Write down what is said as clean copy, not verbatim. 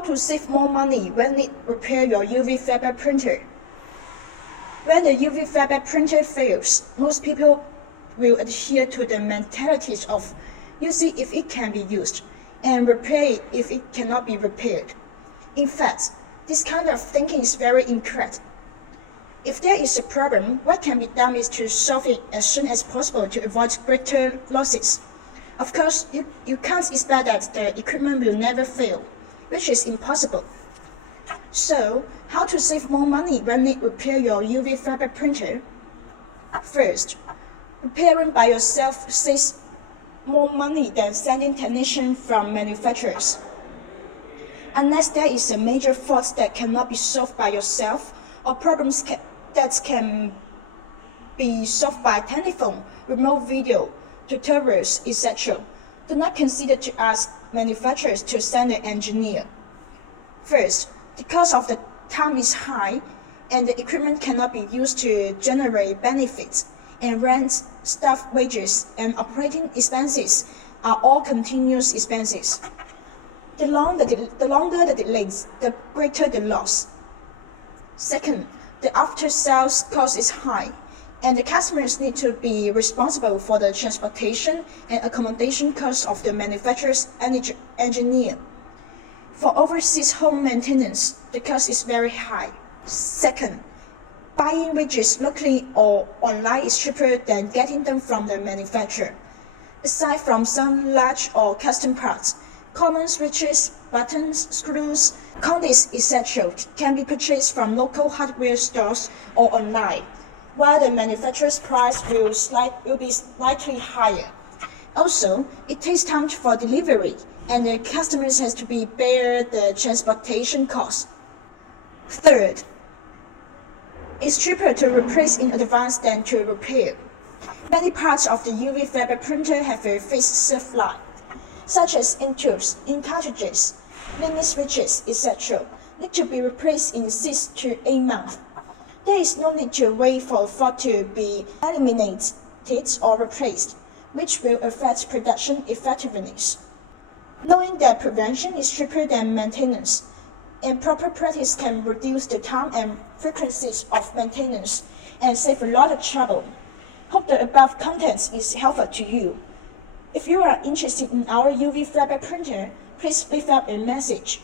How to save more money when need repair your UV flatbed printer? When the UV flatbed printer fails, most people will adhere to the mentalities of use it if it can be used and repair it if it cannot be repaired. In fact, this kind of thinking is very incorrect. If there is a problem, what can be done is to solve it as soon as possible to avoid greater losses. Of course, you can't expect that the equipment will never fail, which is impossible. So, how to save more money when you repair your UV flatbed printer? First, repairing by yourself saves more money than sending technicians from manufacturers. Unless there is a major fault that cannot be solved by yourself, or problems that can be solved by telephone, remote video, tutorials, etc., do not consider to ask manufacturers to send an engineer. First, the cost of the time is high, and the equipment cannot be used to generate benefits, and rent, staff wages, and operating expenses are all continuous expenses. The longer the delays, the greater the loss. Second, the after-sales cost is high, and the customers need to be responsible for the transportation and accommodation costs of the manufacturer's engineer. For overseas home maintenance, the cost is very high. Second, buying widgets locally or online is cheaper than getting them from the manufacturer. Aside from some large or custom parts, common switches, buttons, screws, conduits, etc. can be purchased from local hardware stores or online, while the manufacturer's price will be slightly higher. Also, it takes time for delivery, and the customers has to bear the transportation costs. Third, it's cheaper to replace in advance than to repair. Many parts of the UV flatbed printer have a fixed shelf life, such as ink tubes, ink cartridges, limit switches, etc., need to be replaced in 6 to 8 months. There is no need to wait for a fault to be eliminated or replaced, which will affect production effectiveness. Knowing that prevention is cheaper than maintenance, and proper practice can reduce the time and frequencies of maintenance and save a lot of trouble. Hope the above content is helpful to you. If you are interested in our UV flatbed printer, please leave up a message.